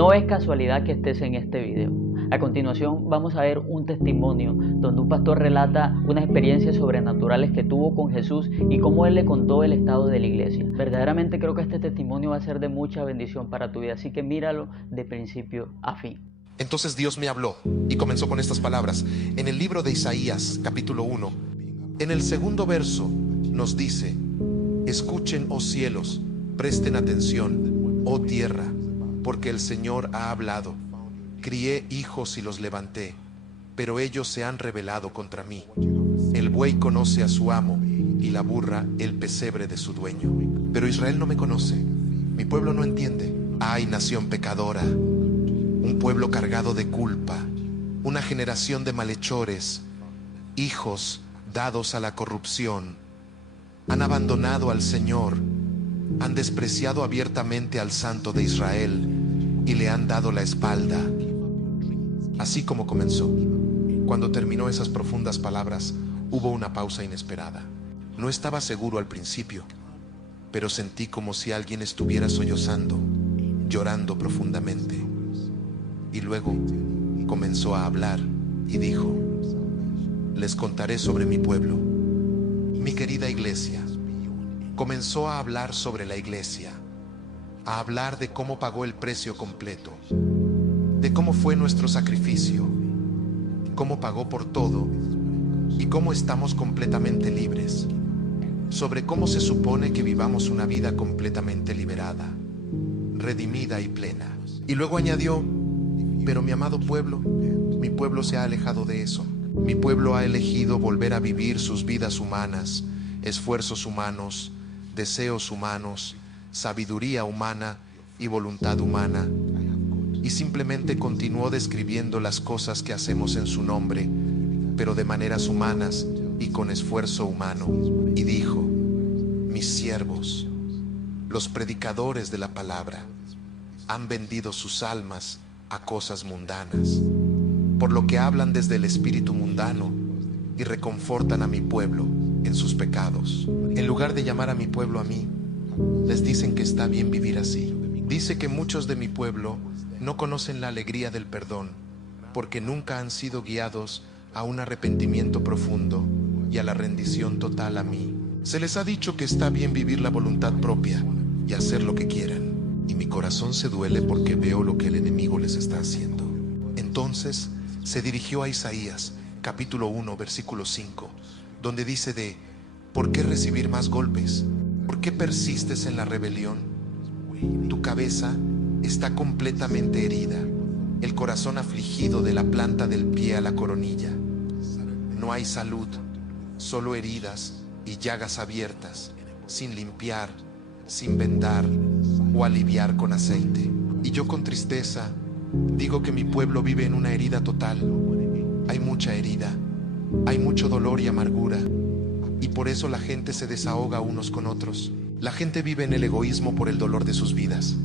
No es casualidad que estés en este video. A continuación vamos a ver un testimonio donde un pastor relata unas experiencias sobrenaturales que tuvo con Jesús y cómo él le contó el estado de la iglesia. Verdaderamente creo que este testimonio va a ser de mucha bendición para tu vida, así que míralo de principio a fin. Entonces Dios me habló y comenzó con estas palabras. En el libro de Isaías, capítulo 1, en el segundo verso nos dice: escuchen, oh cielos, presten atención, oh tierra, porque el Señor ha hablado. Crié hijos y los levanté, pero ellos se han rebelado contra mí. El buey conoce a su amo y la burra el pesebre de su dueño. Pero Israel no me conoce, mi pueblo no entiende. Ay, nación pecadora, un pueblo cargado de culpa, una generación de malhechores, hijos dados a la corrupción. Han abandonado al Señor, han despreciado abiertamente al Santo de Israel y le han dado la espalda. Así como comenzó. Cuando terminó esas profundas palabras, hubo una pausa inesperada. No estaba seguro al principio, pero sentí como si alguien estuviera sollozando, llorando profundamente. Y luego comenzó a hablar y dijo: les contaré sobre mi pueblo, mi querida iglesia. Comenzó a hablar sobre la iglesia, a hablar de cómo pagó el precio completo, de cómo fue nuestro sacrificio, cómo pagó por todo y cómo estamos completamente libres, sobre cómo se supone que vivamos una vida completamente liberada, redimida y plena. Y luego añadió: pero mi amado pueblo, mi pueblo se ha alejado de eso. Mi pueblo ha elegido volver a vivir sus vidas humanas, esfuerzos humanos, deseos humanos, sabiduría humana y voluntad humana. Y simplemente continuó describiendo las cosas que hacemos en su nombre, pero de maneras humanas y con esfuerzo humano. Y dijo: mis siervos, los predicadores de la palabra, han vendido sus almas a cosas mundanas, por lo que hablan desde el espíritu mundano y reconfortan a mi pueblo en sus pecados. En lugar de llamar a mi pueblo a mí, les dicen que está bien vivir así. Dice que muchos de mi pueblo no conocen la alegría del perdón, porque nunca han sido guiados a un arrepentimiento profundo y a la rendición total a mí. Se les ha dicho que está bien vivir la voluntad propia y hacer lo que quieran, y mi corazón se duele porque veo lo que el enemigo les está haciendo. Entonces se dirigió a Isaías, capítulo 1, versículo 5, donde dice de: ¿por qué recibir más golpes? ¿Por qué persistes en la rebelión? Tu cabeza está completamente herida, el corazón afligido de la planta del pie a la coronilla. No hay salud, solo heridas y llagas abiertas, sin limpiar, sin vendar o aliviar con aceite. Y yo con tristeza digo que mi pueblo vive en una herida total. Hay mucha herida, hay mucho dolor y amargura, y por eso la gente se desahoga unos con otros. La gente vive en el egoísmo por el dolor de sus vidas,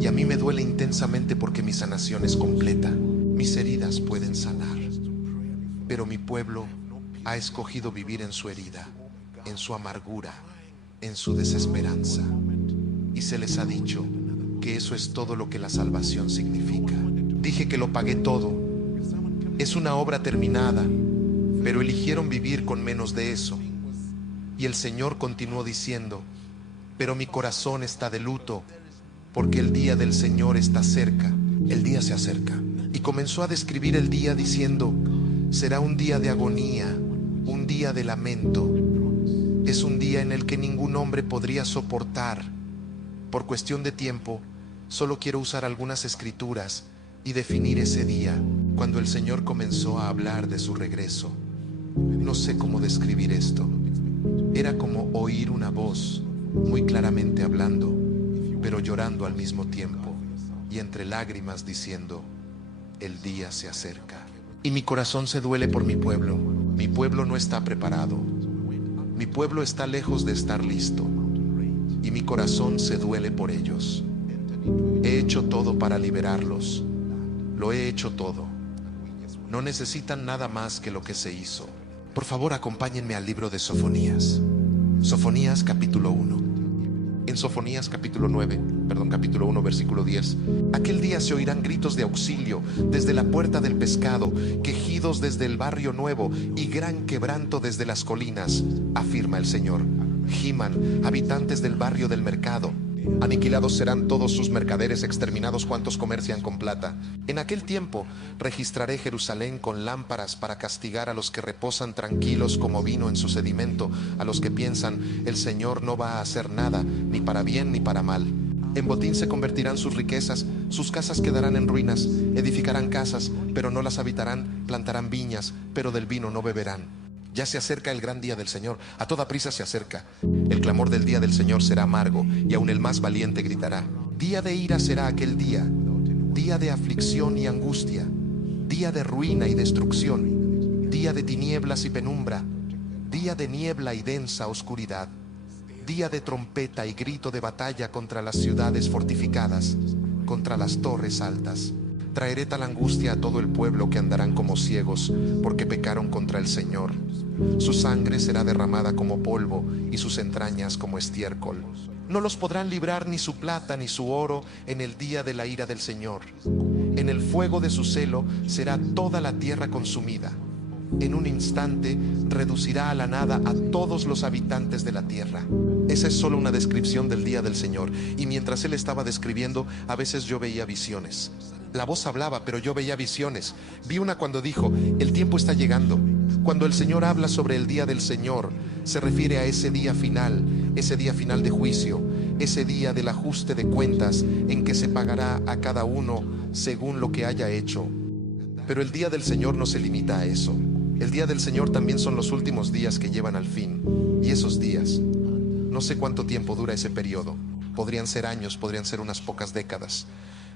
y a mí me duele intensamente porque mi sanación es completa. Mis heridas pueden sanar, pero mi pueblo ha escogido vivir en su herida, en su amargura, en su desesperanza, y se les ha dicho que eso es todo lo que la salvación significa. Dije que lo pagué todo, es una obra terminada, pero eligieron vivir con menos de eso. Y el Señor continuó diciendo: pero mi corazón está de luto, porque el día del Señor está cerca. El día se acerca. Y comenzó a describir el día diciendo: será un día de agonía, un día de lamento. Es un día en el que ningún hombre podría soportar. Por cuestión de tiempo, solo quiero usar algunas escrituras y definir ese día, cuando el Señor comenzó a hablar de su regreso. No sé cómo describir esto. Era como oír una voz muy claramente hablando, pero llorando al mismo tiempo, y entre lágrimas diciendo: el día se acerca. Y mi corazón se duele por mi pueblo. Mi pueblo no está preparado. Mi pueblo está lejos de estar listo, y mi corazón se duele por ellos. He hecho todo para liberarlos. Lo he hecho todo. No necesitan nada más que lo que se hizo. Por favor, acompáñenme al libro de Sofonías. Sofonías capítulo 1. En Sofonías capítulo 1, versículo 10. Aquel día se oirán gritos de auxilio desde la puerta del pescado, quejidos desde el barrio nuevo y gran quebranto desde las colinas, afirma el Señor. Giman, habitantes del barrio del mercado. Aniquilados serán todos sus mercaderes, exterminados cuantos comercian con plata. En aquel tiempo registraré Jerusalén con lámparas para castigar a los que reposan tranquilos como vino en su sedimento, a los que piensan, el Señor no va a hacer nada, ni para bien ni para mal. En botín se convertirán sus riquezas, sus casas quedarán en ruinas, edificarán casas, pero no las habitarán, plantarán viñas, pero del vino no beberán. Ya se acerca el gran día del Señor, a toda prisa se acerca. El clamor del día del Señor será amargo, y aun el más valiente gritará. Día de ira será aquel día, día de aflicción y angustia, día de ruina y destrucción, día de tinieblas y penumbra, día de niebla y densa oscuridad, día de trompeta y grito de batalla contra las ciudades fortificadas, contra las torres altas. Traeré tal angustia a todo el pueblo que andarán como ciegos, porque pecaron contra el Señor. Su sangre será derramada como polvo y sus entrañas como estiércol. No los podrán librar ni su plata ni su oro en el día de la ira del Señor. En el fuego de su celo será toda la tierra consumida. En un instante reducirá a la nada a todos los habitantes de la tierra. Esa es solo una descripción del día del Señor. Y mientras él estaba describiendo, a veces yo veía visiones. La voz hablaba, pero yo veía visiones. Vi una cuando dijo, el tiempo está llegando. Cuando el Señor habla sobre el día del Señor, se refiere a ese día final de juicio, ese día del ajuste de cuentas en que se pagará a cada uno según lo que haya hecho. Pero el día del Señor no se limita a eso. El día del Señor también son los últimos días que llevan al fin. Y esos días, no sé cuánto tiempo dura ese periodo. Podrían ser años, podrían ser unas pocas décadas.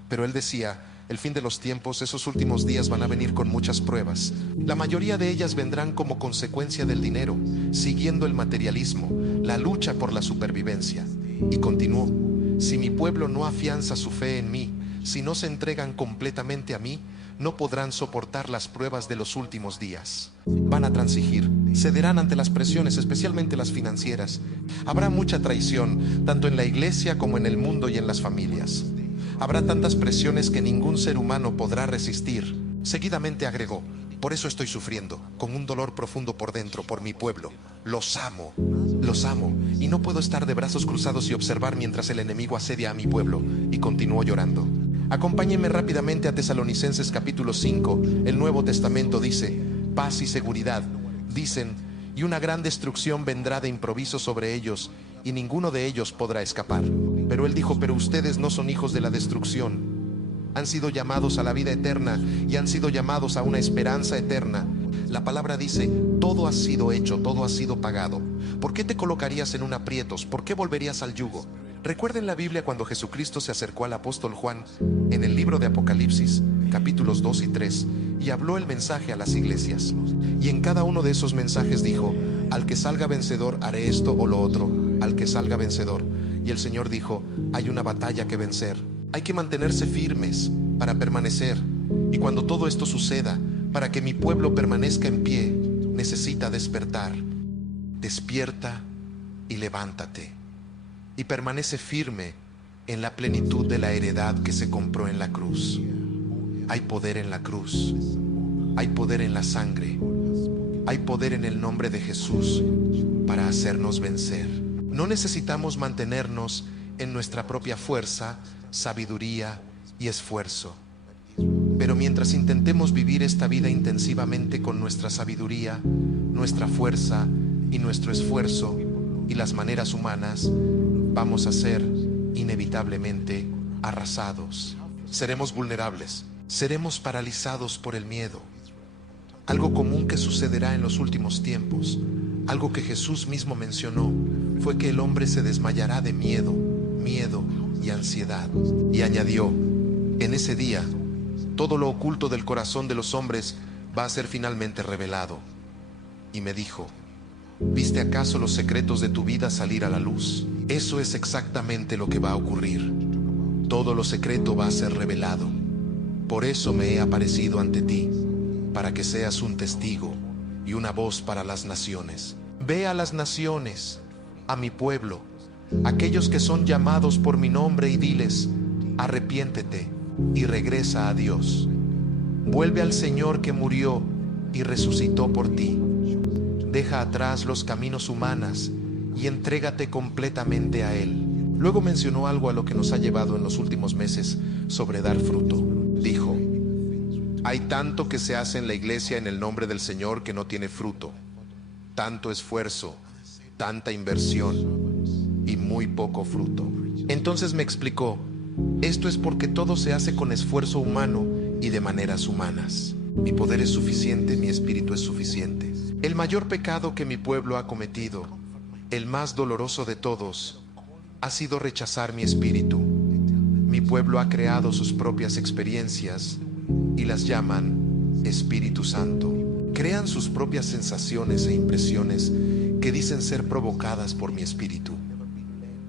Pero él decía, el fin de los tiempos, esos últimos días van a venir con muchas pruebas. La mayoría de ellas vendrán como consecuencia del dinero, siguiendo el materialismo, la lucha por la supervivencia. Y continuó, si mi pueblo no afianza su fe en mí, si no se entregan completamente a mí, no podrán soportar las pruebas de los últimos días. Van a transigir, cederán ante las presiones, especialmente las financieras. Habrá mucha traición, tanto en la iglesia como en el mundo y en las familias. Habrá tantas presiones que ningún ser humano podrá resistir. Seguidamente agregó, por eso estoy sufriendo, con un dolor profundo por dentro, por mi pueblo. Los amo, y no puedo estar de brazos cruzados y observar mientras el enemigo asedia a mi pueblo. Y continuó llorando. Acompáñenme rápidamente a Tesalonicenses capítulo 5. El Nuevo Testamento dice, paz y seguridad, dicen, y una gran destrucción vendrá de improviso sobre ellos, y ninguno de ellos podrá escapar. Pero él dijo, pero ustedes no son hijos de la destrucción. Han sido llamados a la vida eterna y han sido llamados a una esperanza eterna. La palabra dice, todo ha sido hecho, todo ha sido pagado. ¿Por qué te colocarías en un aprietos? ¿Por qué volverías al yugo? Recuerden la Biblia cuando Jesucristo se acercó al apóstol Juan en el libro de Apocalipsis, capítulos 2 y 3, y habló el mensaje a las iglesias. Y en cada uno de esos mensajes dijo, al que salga vencedor haré esto o lo otro, al que salga vencedor. Y el Señor dijo, hay una batalla que vencer. Hay que mantenerse firmes para permanecer. Y cuando todo esto suceda, para que mi pueblo permanezca en pie, necesita despertar. Despierta y levántate. Y permanece firme en la plenitud de la heredad que se compró en la cruz. Hay poder en la cruz. Hay poder en la sangre. Hay poder en el nombre de Jesús para hacernos vencer. No necesitamos mantenernos en nuestra propia fuerza, sabiduría y esfuerzo. Pero mientras intentemos vivir esta vida intensivamente con nuestra sabiduría, nuestra fuerza y nuestro esfuerzo y las maneras humanas, vamos a ser inevitablemente arrasados. Seremos vulnerables, seremos paralizados por el miedo. Algo común que sucederá en los últimos tiempos, algo que Jesús mismo mencionó, fue que el hombre se desmayará de miedo y ansiedad. Y añadió, en ese día, todo lo oculto del corazón de los hombres va a ser finalmente revelado. Y me dijo, ¿viste acaso los secretos de tu vida salir a la luz? Eso es exactamente lo que va a ocurrir. Todo lo secreto va a ser revelado. Por eso me he aparecido ante ti, para que seas un testigo y una voz para las naciones. Ve a las naciones, a mi pueblo, aquellos que son llamados por mi nombre, y diles: arrepiéntete y regresa a Dios. Vuelve al Señor que murió y resucitó por ti. Deja atrás los caminos humanos y entrégate completamente a Él. Luego mencionó algo a lo que nos ha llevado en los últimos meses sobre dar fruto. Dijo: hay tanto que se hace en la iglesia en el nombre del Señor que no tiene fruto. Tanto esfuerzo, tanta inversión y muy poco fruto. Entonces me explicó: esto es porque todo se hace con esfuerzo humano y de maneras humanas. Mi poder es suficiente, mi espíritu es suficiente. El mayor pecado que mi pueblo ha cometido, el más doloroso de todos, ha sido rechazar mi espíritu. Mi pueblo ha creado sus propias experiencias y las llaman Espíritu Santo. Crean sus propias sensaciones e impresiones que dicen ser provocadas por mi espíritu.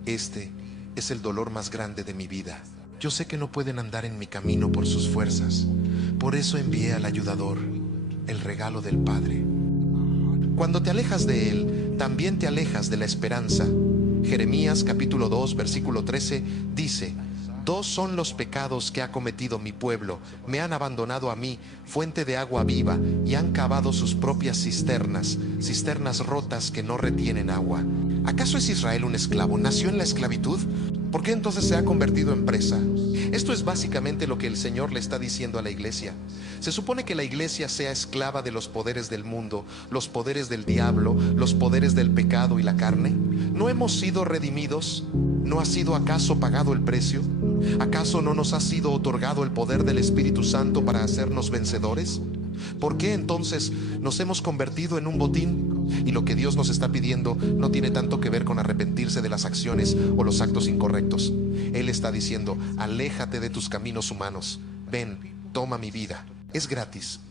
Este es el dolor más grande de mi vida. Yo sé que no pueden andar en mi camino por sus fuerzas. Por eso envié al ayudador, el regalo del Padre. Cuando te alejas de Él, también te alejas de la esperanza. Jeremías capítulo 2, versículo 13 dice: dos son los pecados que ha cometido mi pueblo. Me han abandonado a mí, fuente de agua viva, y han cavado sus propias cisternas, cisternas rotas que no retienen agua. ¿Acaso es Israel un esclavo? ¿Nació en la esclavitud? ¿Por qué entonces se ha convertido en presa? Esto es básicamente lo que el Señor le está diciendo a la iglesia. Se supone que la iglesia sea esclava de los poderes del mundo, los poderes del diablo, los poderes del pecado y la carne. ¿No hemos sido redimidos? ¿No ha sido acaso pagado el precio? ¿Acaso no nos ha sido otorgado el poder del Espíritu Santo para hacernos vencedores? ¿Por qué entonces nos hemos convertido en un botín? Y lo que Dios nos está pidiendo no tiene tanto que ver con arrepentirse de las acciones o los actos incorrectos. Él está diciendo: aléjate de tus caminos humanos. Ven, toma mi vida. Es gratis.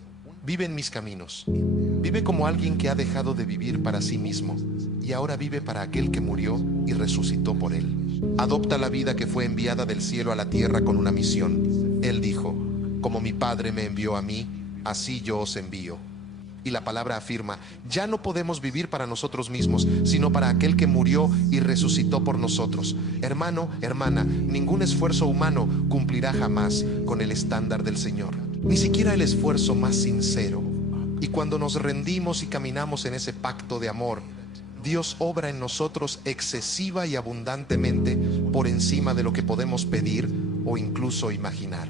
Vive en mis caminos. Vive como alguien que ha dejado de vivir para sí mismo y ahora vive para aquel que murió y resucitó por él. Adopta la vida que fue enviada del cielo a la tierra con una misión. Él dijo: como mi Padre me envió a mí, así yo os envío. Y la palabra afirma: ya no podemos vivir para nosotros mismos, sino para aquel que murió y resucitó por nosotros. Hermano, hermana, ningún esfuerzo humano cumplirá jamás con el estándar del Señor, ni siquiera el esfuerzo más sincero. Y cuando nos rendimos y caminamos en ese pacto de amor, Dios obra en nosotros excesiva y abundantemente por encima de lo que podemos pedir o incluso imaginar.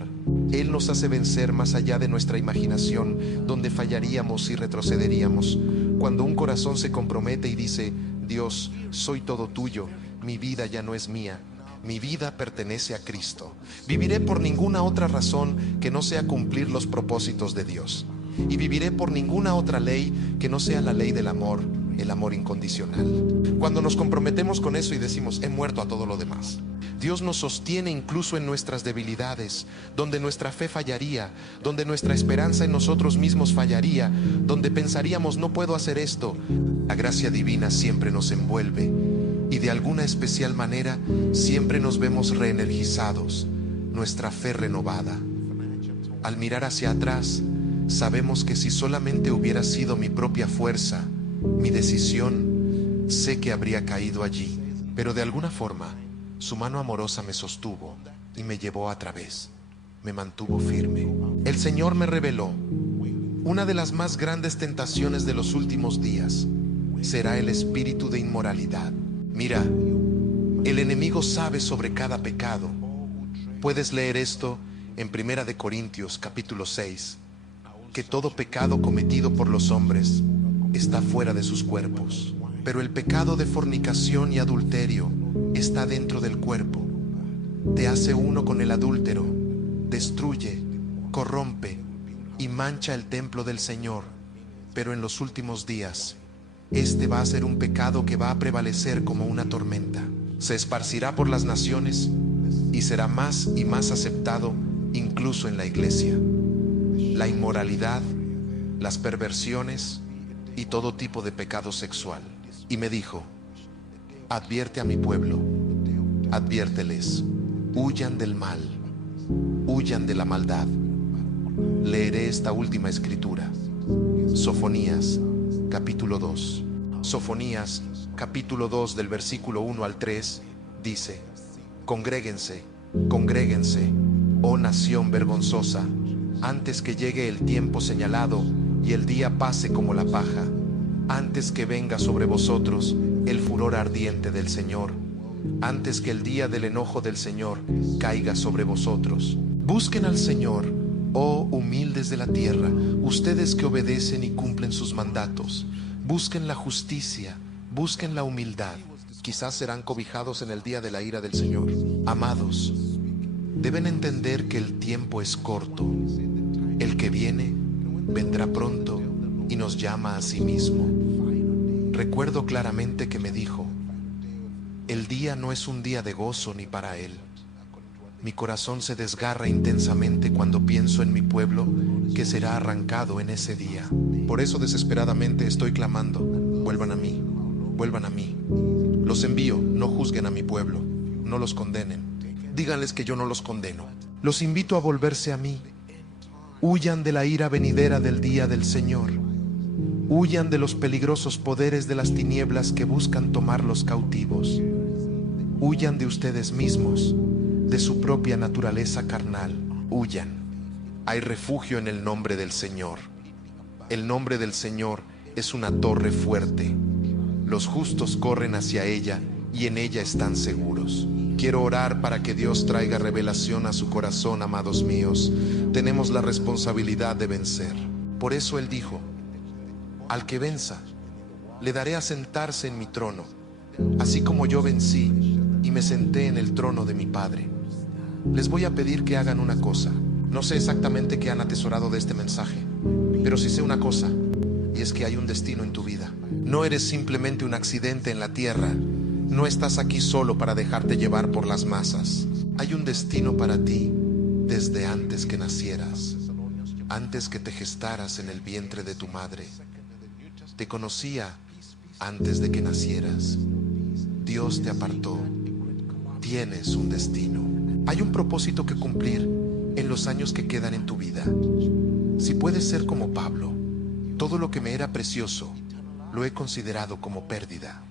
Él nos hace vencer más allá de nuestra imaginación, donde fallaríamos y retrocederíamos. Cuando un corazón se compromete y dice: Dios, soy todo tuyo, mi vida ya no es mía, mi vida pertenece a Cristo. Viviré por ninguna otra razón que no sea cumplir los propósitos de Dios. Y viviré por ninguna otra ley que no sea la ley del amor, el amor incondicional. Cuando nos comprometemos con eso y decimos: he muerto a todo lo demás, Dios nos sostiene incluso en nuestras debilidades, donde nuestra fe fallaría, donde nuestra esperanza en nosotros mismos fallaría, donde pensaríamos: no puedo hacer esto. La gracia divina siempre nos envuelve y de alguna especial manera siempre nos vemos reenergizados, nuestra fe renovada. Al mirar hacia atrás, sabemos que si solamente hubiera sido mi propia fuerza, mi decisión, sé que habría caído allí. Pero de alguna forma, su mano amorosa me sostuvo y me llevó a través, me mantuvo firme. El Señor me reveló: una de las más grandes tentaciones de los últimos días será el espíritu de inmoralidad. Mira, el enemigo sabe sobre cada pecado. Puedes leer esto en 1 Corintios capítulo 6, que todo pecado cometido por los hombres está fuera de sus cuerpos, pero el pecado de fornicación y adulterio está dentro del cuerpo. Te hace uno con el adúltero, destruye, corrompe y mancha el templo del Señor. Pero en los últimos días, este va a ser un pecado que va a prevalecer como una tormenta. Se esparcirá por las naciones y será más y más aceptado incluso en la iglesia. La inmoralidad, las perversiones y todo tipo de pecado sexual. Y me dijo: advierte a mi pueblo, adviérteles, huyan del mal, huyan de la maldad. Leeré esta última escritura: Sofonías capítulo 2. Sofonías capítulo 2 del versículo 1 al 3 dice: congréguense, congréguense, oh nación vergonzosa, antes que llegue el tiempo señalado y el día pase como la paja, antes que venga sobre vosotros el furor ardiente del Señor, antes que el día del enojo del Señor caiga sobre vosotros. Busquen al Señor, oh humildes de la tierra, ustedes que obedecen y cumplen sus mandatos. Busquen la justicia, busquen la humildad. Quizás serán cobijados en el día de la ira del Señor. Amados, deben entender que el tiempo es corto. El que viene, vendrá pronto y nos llama a sí mismo. Recuerdo claramente que me dijo: el día no es un día de gozo ni para él. Mi corazón se desgarra intensamente cuando pienso en mi pueblo que será arrancado en ese día. Por eso desesperadamente estoy clamando: vuelvan a mí, vuelvan a mí. Los envío, no juzguen a mi pueblo, no los condenen. Díganles que yo no los condeno. Los invito a volverse a mí. Huyan de la ira venidera del día del Señor. Huyan de los peligrosos poderes de las tinieblas que buscan tomarlos cautivos. Huyan de ustedes mismos, de su propia naturaleza carnal. Huyan. Hay refugio en el nombre del Señor. El nombre del Señor es una torre fuerte. Los justos corren hacia ella y en ella están seguros. Quiero orar para que Dios traiga revelación a su corazón, amados míos. Tenemos la responsabilidad de vencer. Por eso Él dijo: al que venza, le daré a sentarse en mi trono, así como yo vencí y me senté en el trono de mi Padre. Les voy a pedir que hagan una cosa. No sé exactamente qué han atesorado de este mensaje, pero sí sé una cosa, y es que hay un destino en tu vida. No eres simplemente un accidente en la tierra. No estás aquí solo para dejarte llevar por las masas. Hay un destino para ti desde antes que nacieras, antes que te gestaras en el vientre de tu madre. Te conocía antes de que nacieras. Dios te apartó. Tienes un destino. Hay un propósito que cumplir en los años que quedan en tu vida. Si puedes ser como Pablo: todo lo que me era precioso lo he considerado como pérdida,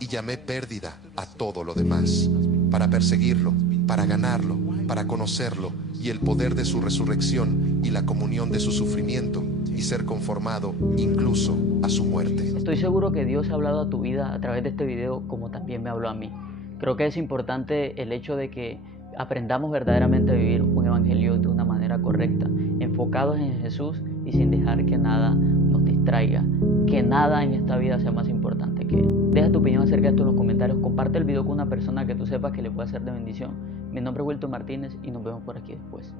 y llamé pérdida a todo lo demás, para perseguirlo, para ganarlo, para conocerlo y el poder de su resurrección y la comunión de su sufrimiento, y ser conformado incluso a su muerte. Estoy seguro que Dios ha hablado a tu vida a través de este video, como también me habló a mí. Creo que es importante el hecho de que aprendamos verdaderamente a vivir un evangelio de una manera correcta, enfocados en Jesús y sin dejar que nada nos distraiga, que nada en esta vida sea más importante que Él. Deja tu opinión acerca de esto en los comentarios, comparte el video con una persona que tú sepas que le puede ser de bendición. Mi nombre es Wilton Martínez y nos vemos por aquí después.